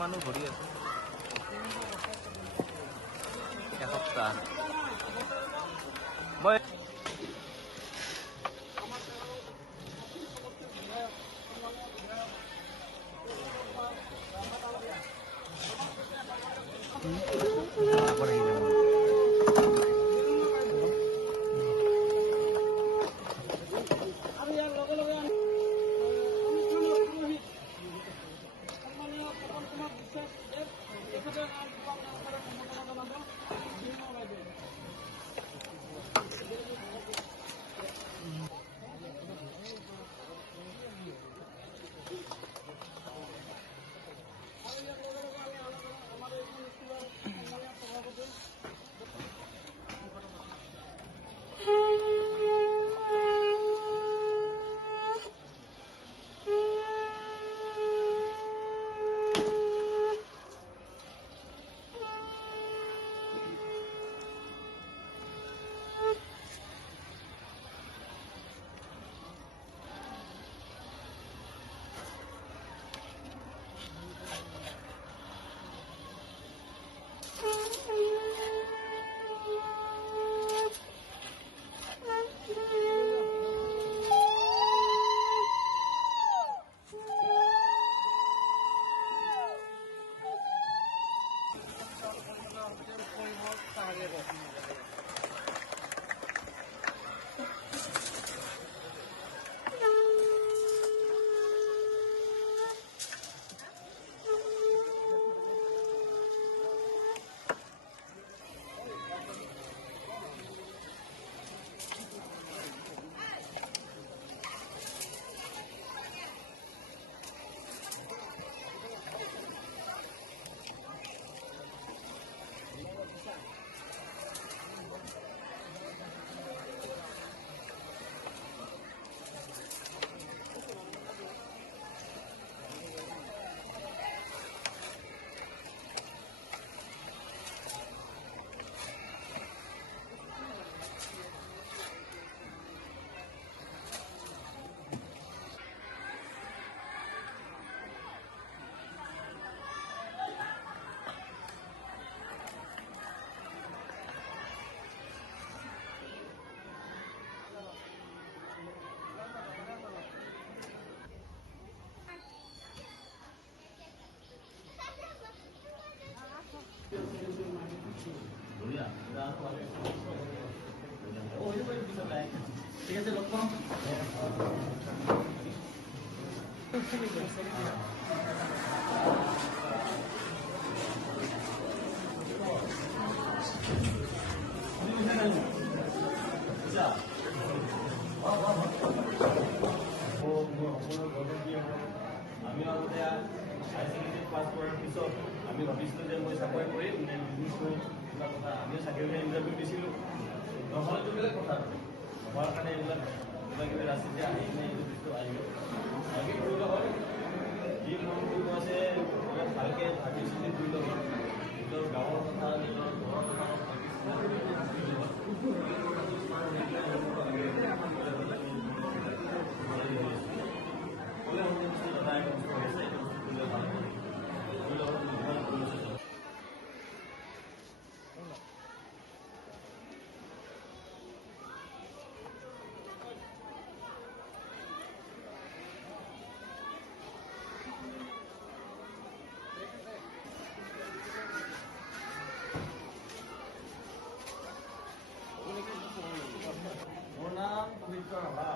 মানুহ ভৰি আছে এসপ্তাহ মই ঠিক আছে লক্ষ্য আমি আগতে হাই ছেকেণ্ডেৰী পাছ কৰাৰ পিছত আমি ভাবিছিলোঁ যে মই চাকৰি কৰিম নে বিজনেছ কৰিম কিবা কথা আমিও চাকৰি ইণ্টাৰভিউ দিছিলোঁ নহ'লেতো বেলেগ কথা নোহোৱাৰ কাৰণে এইবিলাক কিবা কিবি ৰাস্তাত যে আহি কিনে এইটো বস্তু আহিব বাকী কৰিলে হয় যি মন কৰিব আছে ভালকৈ ভাবি চিন্তি কৰিলে হয় নিজৰ গাঁৱৰ কথা নিজৰ ঘৰৰ কথা মোৰ নাম পবিত্ৰ ৰাভা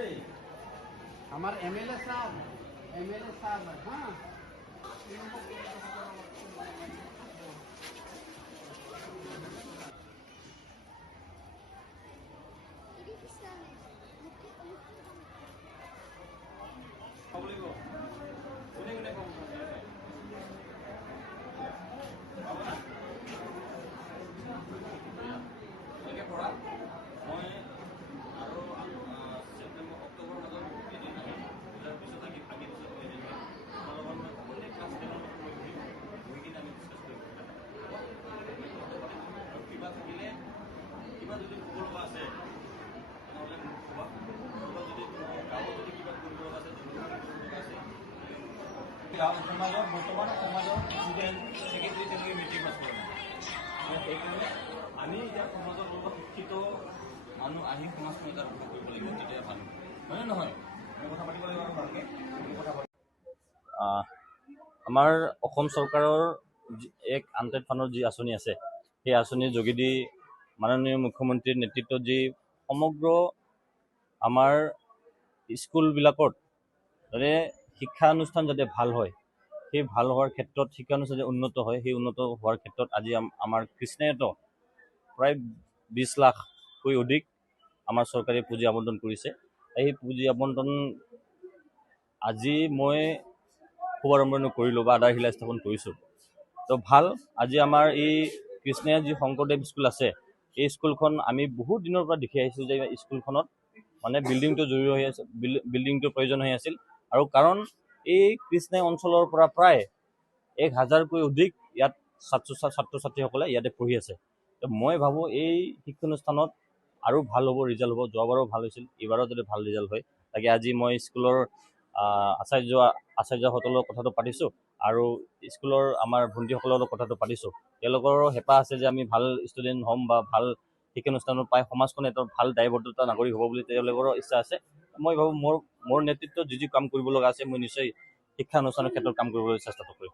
এই हमारे एमएलए साहब हाँ ক'ব লাগিব কোনে কোনে ক'ব এনেকৈ পঢ়া মই আৰু ছেপ্টেম্বৰ অক্টোবৰ মাজত এদিন আহিম ইয়াৰ পিছত আগি পিছত এদিন তোমাৰ লগত মই অকলে ক্লাছ সমাজৰ বৰ্তমান সমাজৰ ষ্টুডেণ্ট ছেক্ৰেটাৰী তেওঁলোকে মেট্ৰিক পাছ কৰে সেইকাৰণে আমি এতিয়া সমাজৰ লগত শিক্ষিত মানুহ আহি সমাজখন এটা ৰক্ষা কৰিব লাগিব তেতিয়া ভাল হয়নে নহয় আমি কথা পাতিব লাগিব আৰু ভালকৈ কথা পাতিম আমাৰ অসম চৰকাৰৰ এক আনটেড ফাণ্ডৰ যি আঁচনি আছে সেই আঁচনিৰ যোগেদি মাননীয় মুখ্যমন্ত্ৰীৰ নেতৃত্বত যি সমগ্ৰ আমাৰ স্কুলবিলাকত যাতে শিক্ষানুষ্ঠান যাতে ভাল হয় সেই ভাল হোৱাৰ ক্ষেত্ৰত শিক্ষানুষ্ঠান যাতে উন্নত হয় সেই উন্নত হোৱাৰ ক্ষেত্ৰত আজি আমাৰ কৃষ্ণায়ত প্ৰায় 20 লাখকৈ অধিক আমাৰ চৰকাৰে পুঁজি আবণ্টন কৰিছে এই পুঁজি আবণ্টন আজি মই শুভাৰম্ভ কৰিলোঁ বা আধাৰশিলা স্থাপন কৰিছোঁ তো ভাল আজি আমাৰ এই কৃষ্ণায়ত যি শংকৰদেৱ স্কুল আছে এই স্কুলখন আমি বহুত দিনৰ পৰা দেখি আহিছোঁ যে স্কুলখনত মানে বিল্ডিংটো জৰুৰী হৈ আছে বিল্ডিংটোৰ প্ৰয়োজন হৈ আছিল আৰু কাৰণ এই কৃষ্ণাই অঞ্চলৰ পৰা প্ৰায় 1000কৈ অধিক ইয়াত ছাত্ৰ ছাত্ৰীসকলে ইয়াতে পঢ়ি আছে তো মই ভাবোঁ এই শিক্ষানুষ্ঠানত আৰু ভাল হ'ব ৰিজাল্ট হ'ব যোৱাবাৰো ভাল হৈছিল এইবাৰো যদি ভাল ৰিজাল্ট হয় তাকে আজি মই স্কুলৰ আচাৰ্যসকলৰ কথাটো পাতিছোঁ আৰু স্কুলৰ আমাৰ ভণ্টিসকলৰ কথাটো পাতিছোঁ তেওঁলোকৰো হেঁপাহ আছে যে আমি ভাল ষ্টুডেণ্ট হ'ম বা ভাল শিক্ষানুষ্ঠানত পাই সমাজখন এটা ভাল দায়বদ্ধতা নাগৰিক হ'ব বুলি তেওঁলোকৰো ইচ্ছা আছে মই ভাবোঁ মোৰ নেতৃত্বত যি কাম কৰিব লগা আছে মই নিশ্চয় শিক্ষানুষ্ঠানৰ ক্ষেত্ৰত কাম কৰিবলৈ চেষ্টাটো কৰিম